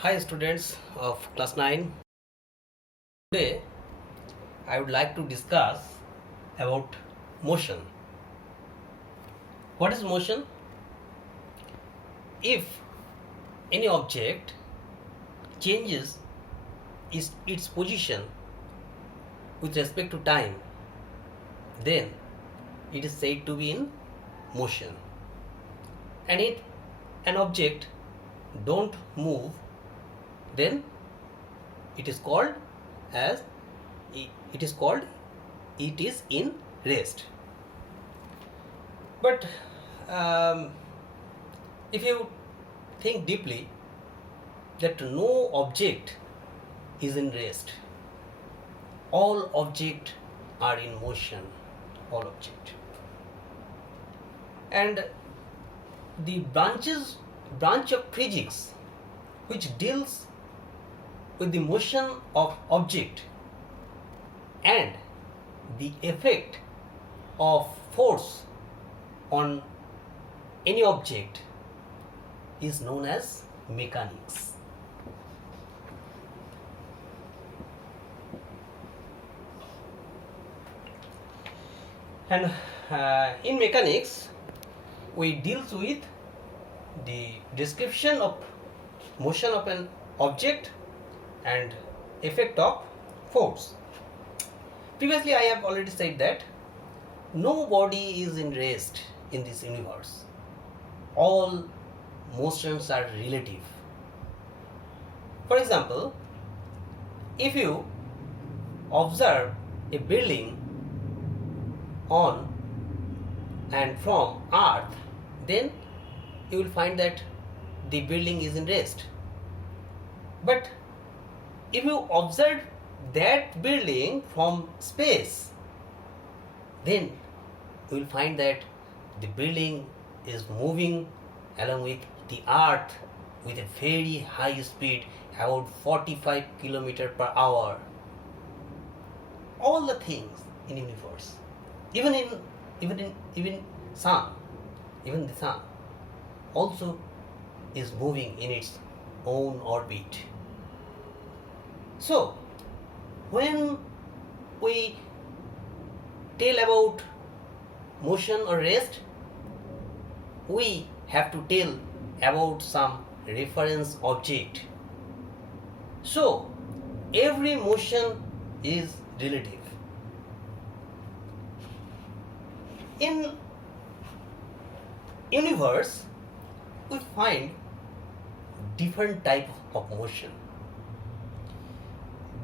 Hi students of class 9. Today I would like to discuss about motion. What is motion? If any object changes its position with respect to time, then it is said to be in motion. And if an object don't move, then it is called as it is called it is in rest. But if you think deeply, that no object is in rest, all objects are in motion, all object. And the branch of physics which deals with the motion of object and the effect of force on any object is known as mechanics. And in mechanics, we deals with the description of motion of an object and effect of force. Previously I have already said that no body is in rest in this universe. All motions are relative. For example, if you observe a building on and from earth, then you will find that the building is in rest. But if you observe that building from space, then you will find that the building is moving along with the earth with a very high speed, about 45 km per hour. All the things in universe, even sun, even the sun also is moving in its own orbit. So when we tell about motion or rest, we have to tell about some reference object. So every motion is relative. In universe, we find different type of motion.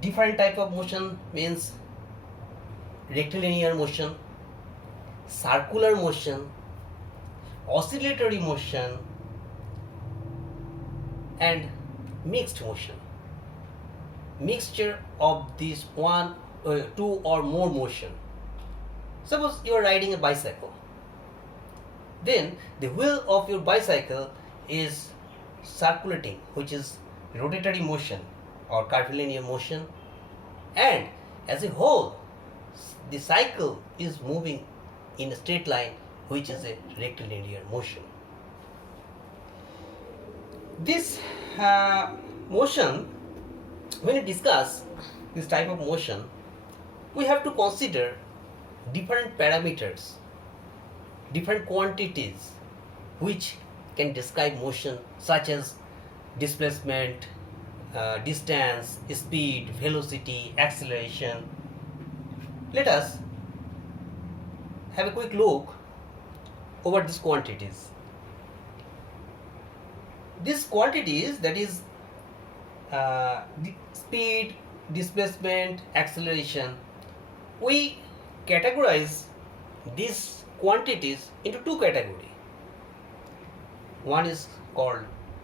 Different type of motion means rectilinear motion, circular motion, oscillatory motion, and mixed motion. Mixture of these two or more motion. Suppose you are riding a bicycle, then the wheel of your bicycle is circulating, which is rotatory motion or curvilinear motion, and as a whole the cycle is moving in a straight line, which is a rectilinear motion. This motion, when we discuss this type of motion, we have to consider different parameters, different quantities which can describe motion, such as displacement, distance, speed, velocity, acceleration. Let us have a quick look over these quantities. These quantities, that is speed, displacement, acceleration, we categorize these quantities into two categories. One is called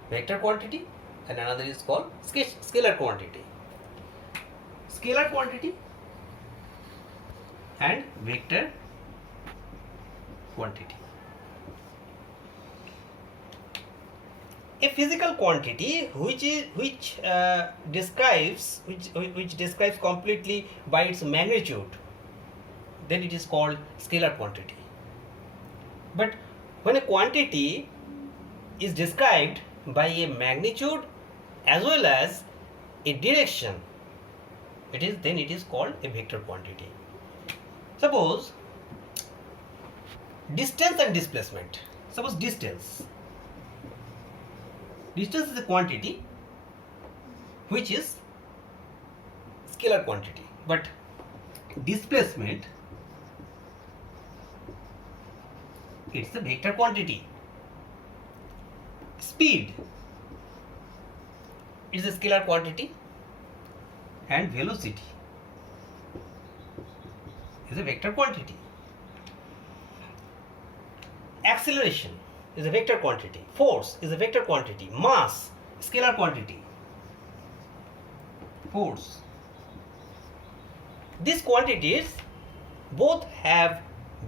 vector quantity and another is called scalar quantity. Scalar quantity and vector quantity. A physical quantity which describes completely by its magnitude, then it is called scalar quantity. But when a quantity is described by a magnitude as well as a direction, it is called a vector quantity. Suppose distance and displacement. Suppose distance is a quantity which is scalar quantity, but displacement, it's a vector quantity. Speed is a scalar quantity and velocity is a vector quantity. Acceleration is a vector quantity. Force is a vector quantity. Mass, scalar quantity. Force. These quantities both have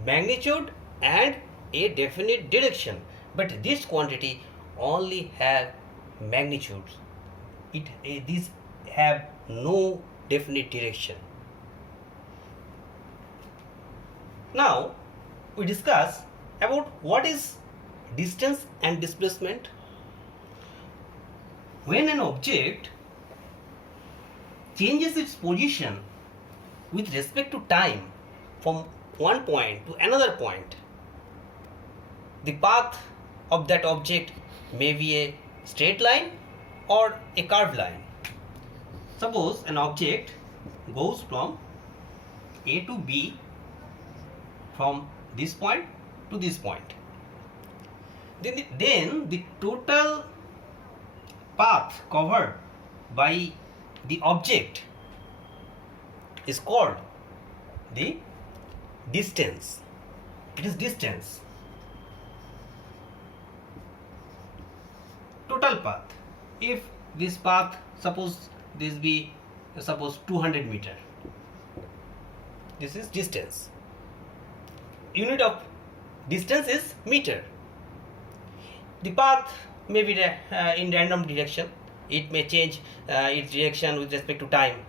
magnitude and a definite direction, but this quantity only have magnitudes. These have no definite direction. Now we discuss about what is distance and displacement. When an object changes its position with respect to time from one point to another point, the path of that object may be a straight line or a curved line. Suppose an object goes from A to B from this point to this point. Then the total path covered by the object is called the distance. It is distance. Total path. If this path, suppose 200 meter, this is distance. Unit of distance is meter. The path may be in random direction. It may change its direction with respect to time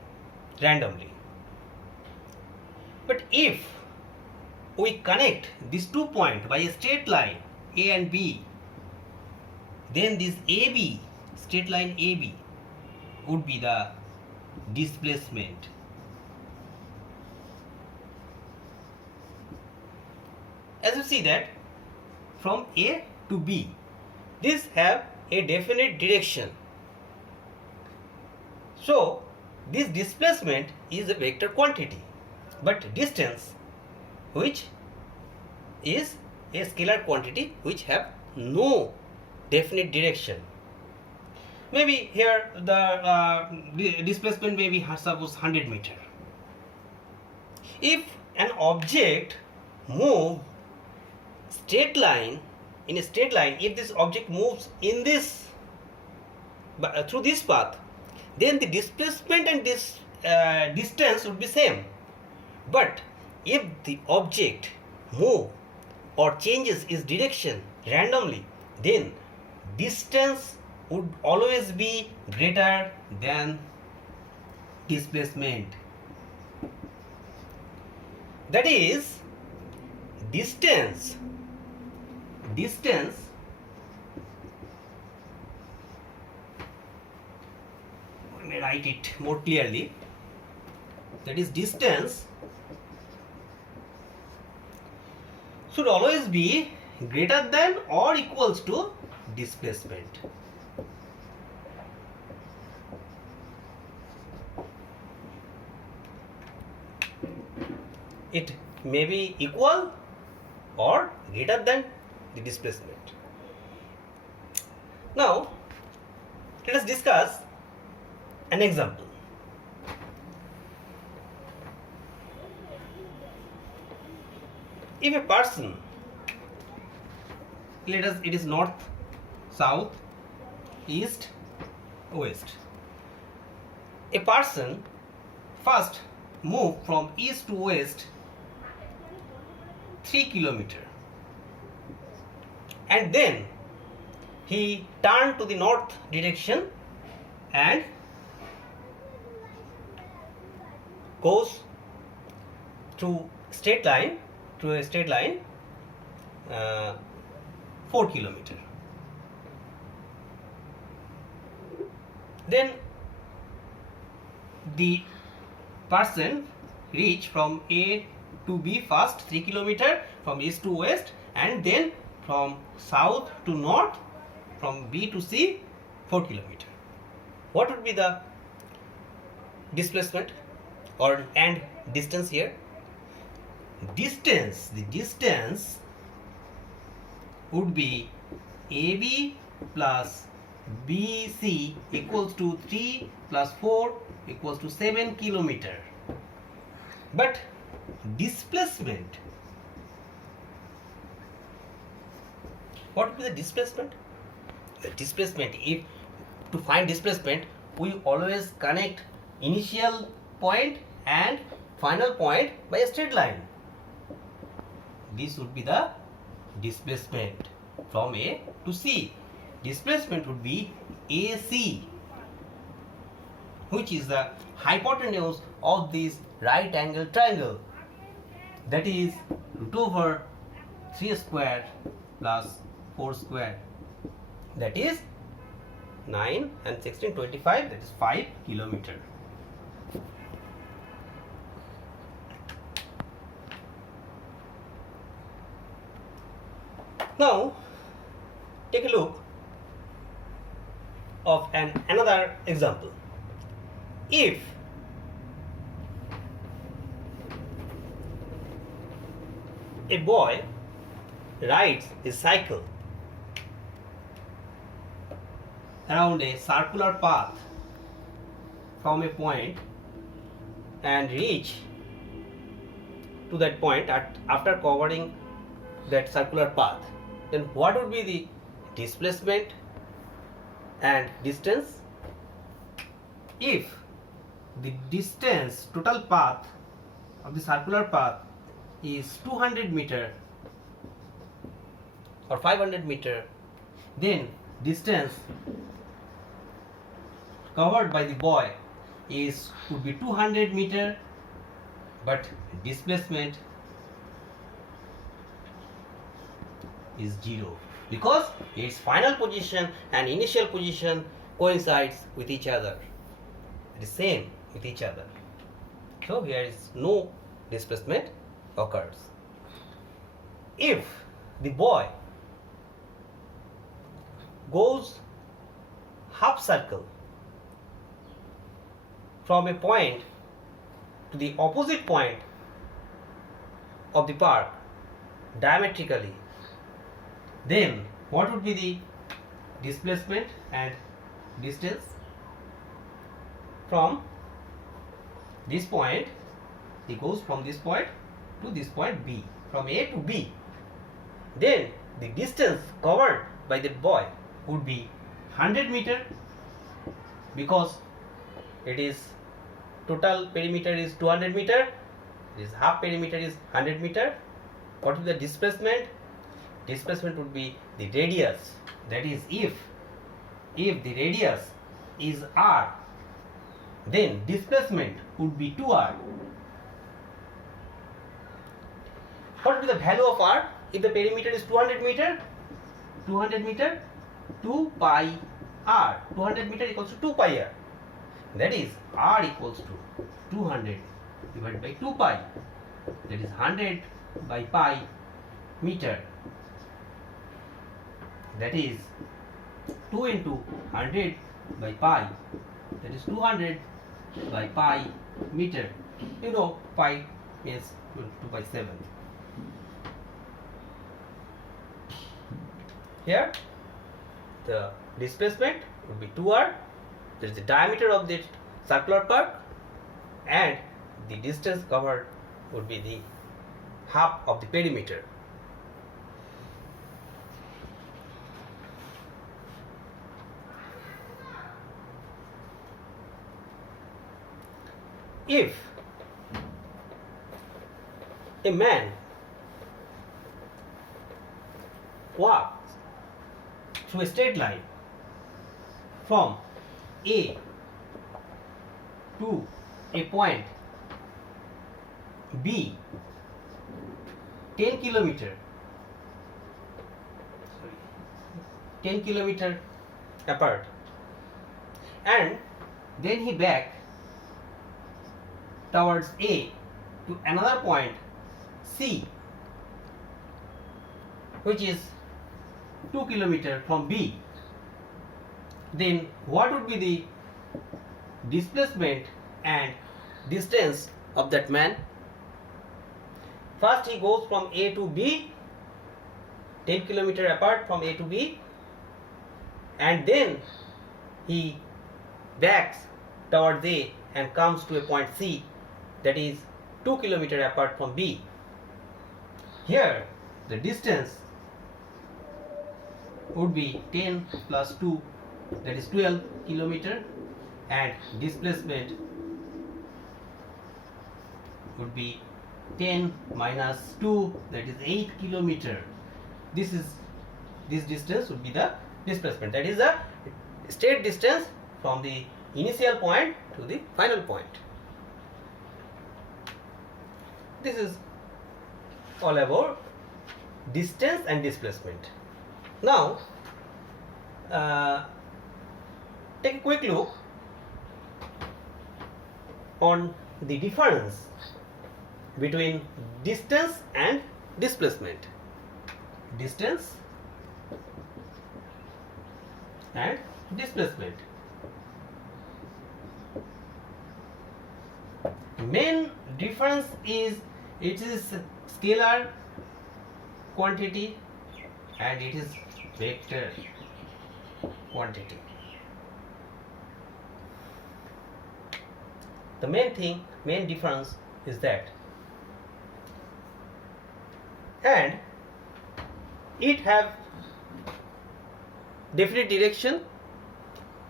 randomly. But if we connect these 2 points by a straight line A and B, then this AB, straight line AB, would be the displacement. As you see that from A to B, these have a definite direction. So this displacement is a vector quantity, but distance, which is a scalar quantity which have no definite direction. Maybe here the displacement may be suppose 100 meter. If an object move straight line, in a straight line, if this object moves in this through this path, then the displacement and this distance would be same. But if the object move or changes its direction randomly, then distance would always be greater than displacement. That is, distance, let me write it more clearly. That is, distance should always be greater than or equals to displacement. It may be equal or greater than the displacement. Now let us discuss an example. If a person, it is north, south, east, west. A person first move from east to west 3 kilometers, and then he turned to the north direction and goes to a straight line 4 kilometers. Then the person reach from A to B first 3 kilometer, from east to west, and then from south to north, from B to C 4 kilometer. What would be the displacement or and distance here? The distance would be AB plus BC equals to 3 plus 4 equals to 7 kilometer. But displacement, what would be the displacement? The displacement, if to find displacement, we always connect initial point and final point by a straight line. This would be the displacement from A to C. Displacement would be AC, which is the hypotenuse of this right angle triangle, that is root over 3 square plus 4 square, that is 9 and 16 25, that is 5 kilometer. Now take a look of another example. If a boy rides a cycle around a circular path from a point and reach to that point after covering that circular path, then what would be the displacement and distance? If the distance, total path of the circular path is 200 meter or 500 meter, then distance covered by the boy would be 200 meter, but displacement is 0 because its final position and initial position coincides with each other, it is same with each other, so here is no displacement occurs. If the boy goes half circle from a point to the opposite point of the park diametrically, then what would be the displacement and distance? From this point, he goes from this point to this point B, from A to B, then the distance covered by the boy would be 100 meter because it is total perimeter is 200 meter, this half perimeter is 100 meter. What is the displacement? Displacement would be the radius, that is if the radius is r, then displacement would be 2r. What would be the value of r if the perimeter is 200 meter? 2 pi r, 200 meter equals to 2 pi r, that is r equals to 200 divided by 2 pi, that is 100 by pi meter, that is 2 into 100 by pi, that is 200 by pi meter. You know pi is 2 by 7. Here the displacement would be 2r, that is the diameter of the circular path, and the distance covered would be the half of the perimeter. If a man walks through a straight line from A to a point B 10 kilometer apart, and then he back towards A to another point C, which is 2 kilometers from B, then what would be the displacement and distance of that man? First he goes from A to B, 10 kilometers apart from A to B, and then he backs towards A and comes to a point C, that is 2 kilometers apart from B. Here the distance would be 10 plus 2, that is 12 kilometers, and displacement would be 10 minus 2, that is 8 kilometers. This distance would be the displacement, that is the straight distance from the initial point to the final point. This is all about distance and displacement. Now take a quick look on the difference between distance and displacement. Distance and displacement. Main difference is it is scalar quantity and it is vector quantity. The main difference is that, and it have definite direction,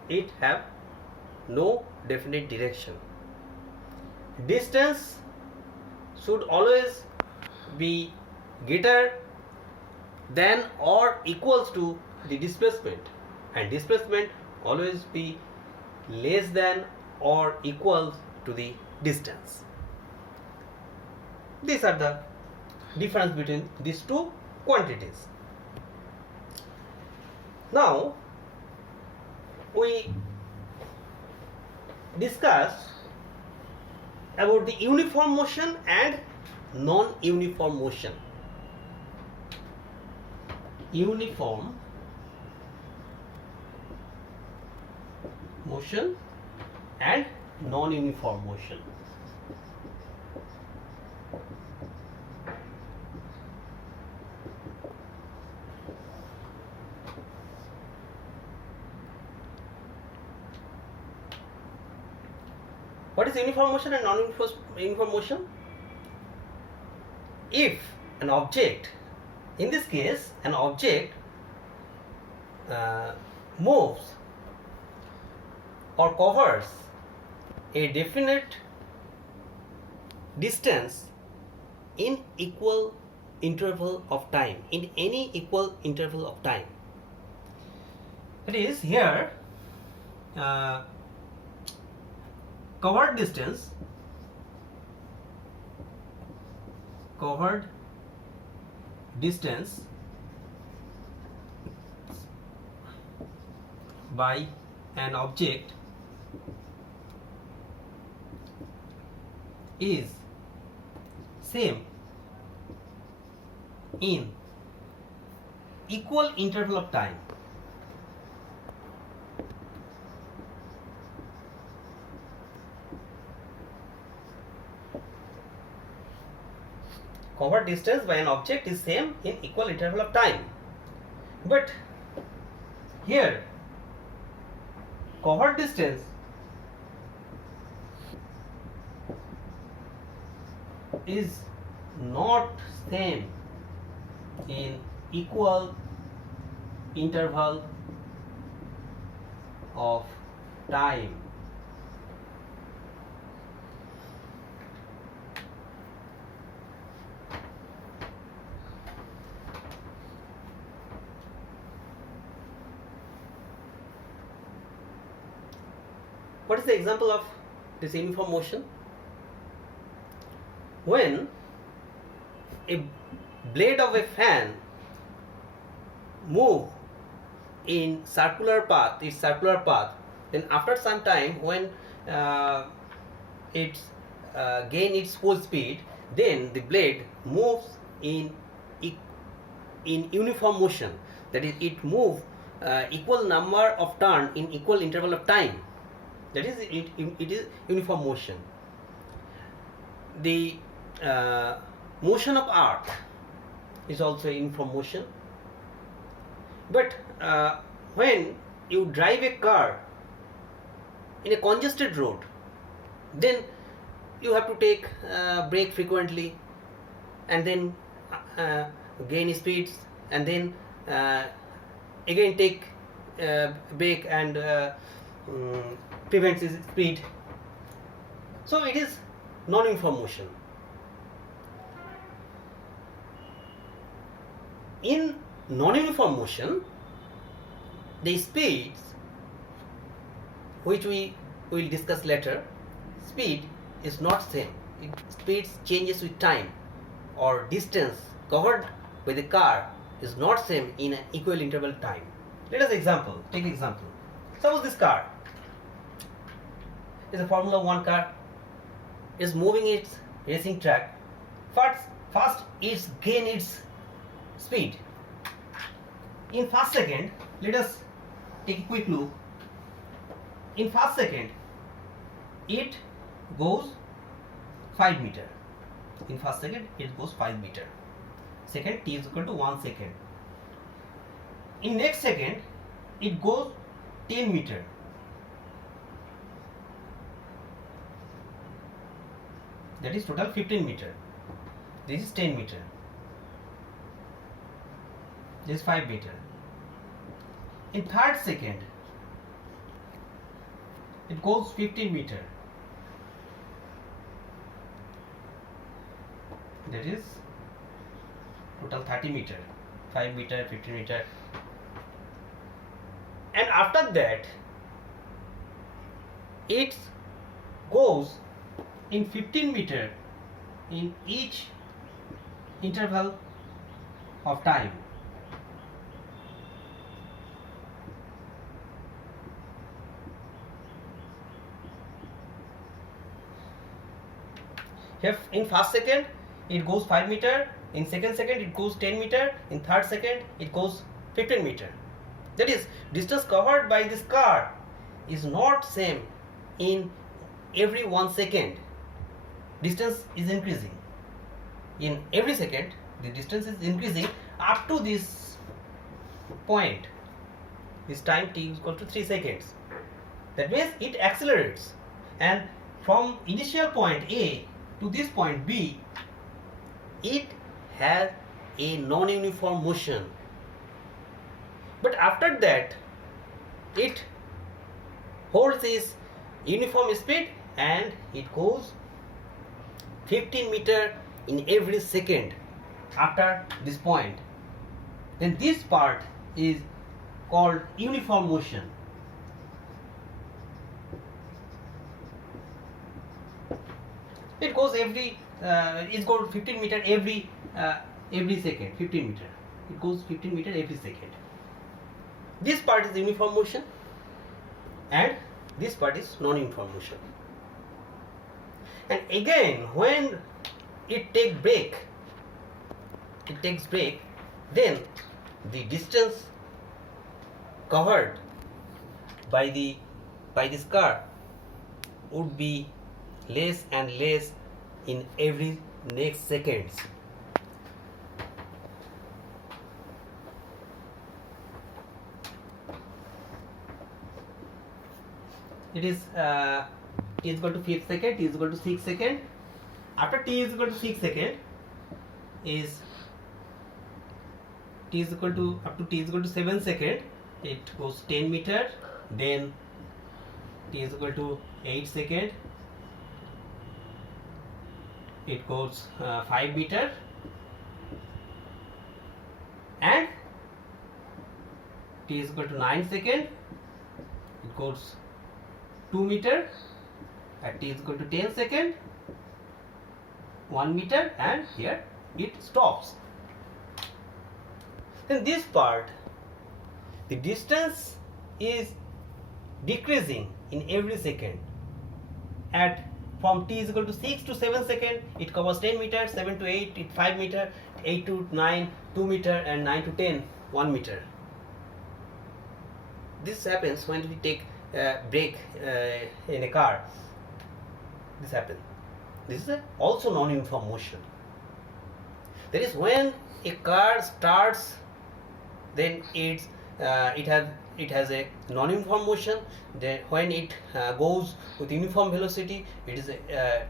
it have no definite direction. Distance should always be greater than or equals to the displacement, and displacement always be less than or equals to the distance. These are the difference between these two quantities. Now we discuss about the uniform motion and non-uniform motion. Uniform motion and non-uniform motion. What is uniform motion and non-uniform motion? If an object, in this case an object moves or covers a definite distance in equal interval of time, in any equal interval of time. That is, here covered distance by an object is same in equal interval of time. Covered distance by an object is same in equal interval of time. But here covered distance is not same in equal interval of time. What is the example of this uniform motion? When a blade of a fan move in its circular path Then after some time, when it gain its full speed, then the blade moves in uniform motion. That is, it moves equal number of turn in equal interval of time. That is, it is uniform motion. The motion of earth is also uniform motion. But when you drive a car in a congested road, then you have to take brake frequently, and then gain speeds, and then again take brake and prevent its speed. So it is non-uniform motion. In non-uniform motion, the speeds, which we will discuss later, speed is not same. Speed changes with time, or distance covered by the car is not same in an equal interval time. Let us take example. Suppose this car is a Formula 1 car, is moving its racing track. First it gain its speed. In first second, let us take a quick look. In first second, it goes 5 meter. In first second, it goes 5 meter. Second, t is equal to 1 second. In next second, it goes 10 meter. That is total 15 meter. This is 10 meter. This is 5 meter. In third second, it goes 15 meter. That is total 30 meter. 5 meter, 15 meter. And after that, it goes in 15 meter in each interval of time. Here in first second it goes 5 meter, in second second it goes 10 meter, in third second it goes 15 meter. That is, distance covered by this car is not same in every 1 second. Distance is increasing. In every second the distance is increasing up to this point. This time t is equal to 3 seconds. That means it accelerates, and from initial point A to this point B, it has a non-uniform motion. But after that, it holds its uniform speed and it goes 15 meter in every second after this point. Then this part is called uniform motion. It goes it goes 15 meter every second. 15 meter. It goes 15 meter every second. This part is uniform motion, and this part is non-uniform motion. And again, when it takes brake, then the distance covered by this car would be less and less in every next seconds. It is t is equal to 5th second, t is equal to 6th second. After t is equal to 6 second is t is equal to up to t is equal to 7 second, it goes 10 meter. Then t is equal to 8 second, it goes 5 meter, and t is equal to 9 second, it goes 2 meter, at t is equal to 10 second, 1 meter, and here it stops. Then this part, the distance is decreasing in every second. At from t is equal to 6 to 7 second, it covers 10 meter, 7 to 8, it 5 meter, 8 to 9, 2 meter, and 9 to 10, 1 meter. This happens when we take brake in a car. This happens. This is also non-uniform motion. That is, when a car starts, then it has a non-uniform motion. Then when it goes with uniform velocity, it is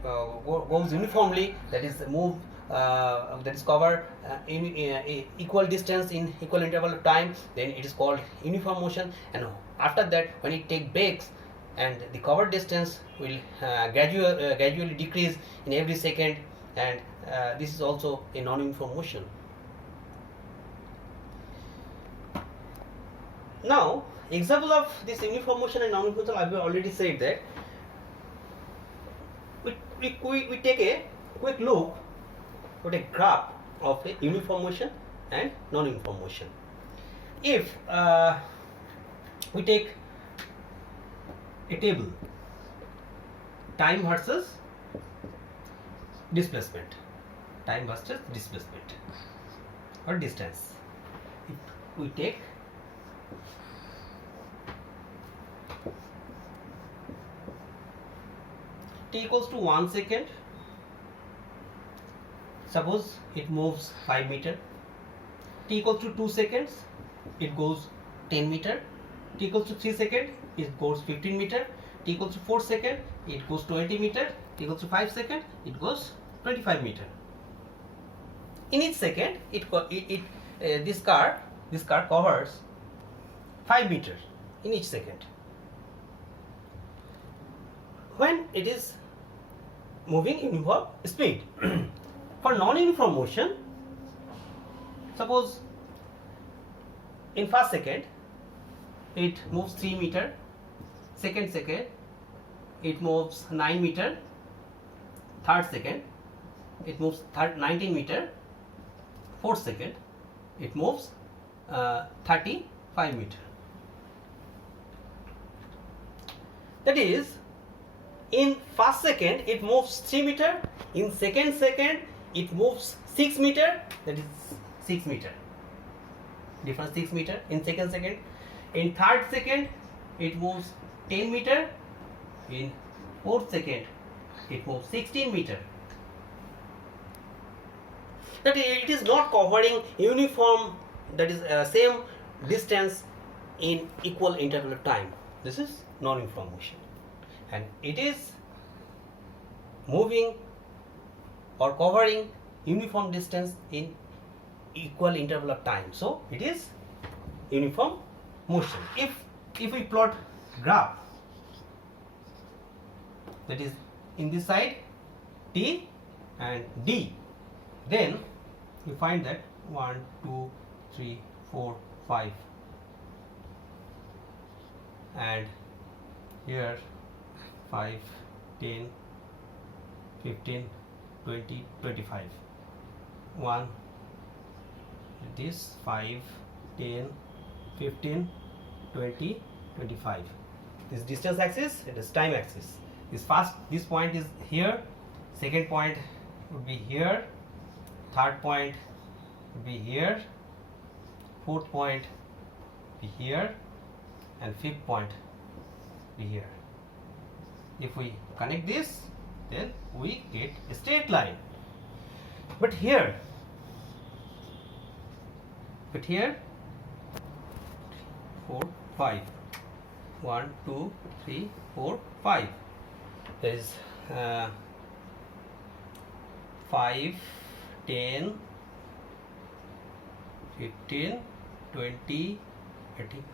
goes uniformly. That is move. That is cover in equal distance in equal interval of time. Then it is called uniform motion. And after that, when it take brakes, and the covered distance will gradually decrease in every second, and this is also a non-uniform motion. Now, example of this uniform motion and non-uniform motion, I have already said that. We take a quick look at a graph of a uniform motion and non-uniform motion. If we take a table, time versus displacement, or distance. If we take t equals to 1 second, suppose it moves 5 meter. T equals to 2 seconds, it goes 10 meter. T equals to 3 seconds, it goes 15 meter. T equals to 4 seconds, it goes 20 meter. T equals to 5 seconds, it goes 25 meter. In each second, this car covers 5 meters in each second. When it is moving in uniform speed. For non-uniform motion, suppose in first second it moves 3 meter, second second it moves 9 meter, third second it moves 19 meter, fourth second it moves 35 meter. That is, in first second it moves 3 meter, in second second it moves 6 meter, that is 6 meter, difference 6 meter in second second. In third second it moves 10 meter, in fourth second it moves 16 meter. That it is not covering uniform, that is same distance in equal interval of time. This is non-uniform motion, and it is moving or covering uniform distance in equal interval of time. So it is uniform motion. If we plot graph, that is in this side T and D, then you find that 1, 2, 3, 4, 5, and here 5, 10, 15, 20, 25. 1, this 5, 10, 15, 20, 25. This distance axis, it is time axis. This point is here, second point would be here, third point would be here, fourth point be here, and fifth point be here. If we connect this, then we get a straight line. But here 4, 5, 1, 2, 3, 4, 5. There is 5, 10, 15, 20, 30.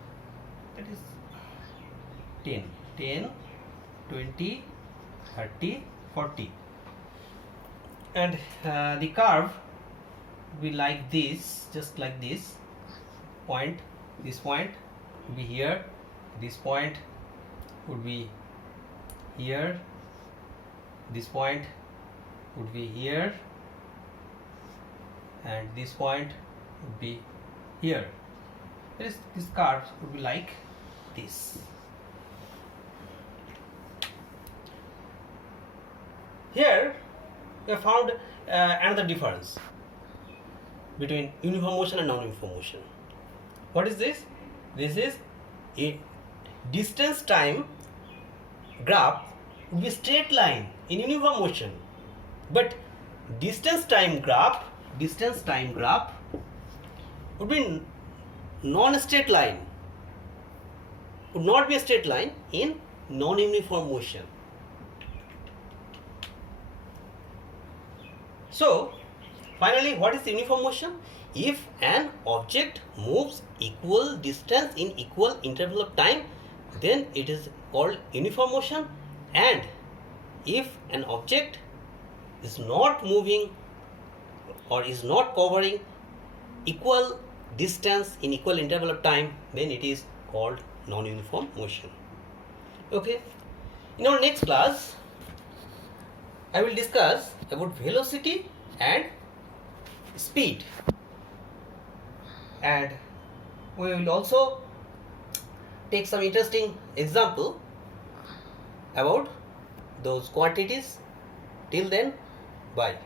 That is 10, 20, 30, 40. And the curve will be like this, just like this. This point would be here, this point would be here, this point would be here, and this point would be here. This curve would be like this. Here we have found another difference between uniform motion and non-uniform motion. What is this? This is a distance time graph would be straight line in uniform motion, but distance time graph would be non-straight line, would not be a straight line in non-uniform motion. So finally, what is uniform motion? If an object moves equal distance in equal interval of time, then it is called uniform motion. And if an object is not moving or is not covering equal distance in equal interval of time, then it is called non-uniform motion. Okay. In our next class, I will discuss about velocity and speed, and we will also take some interesting example about those quantities. Till then, bye.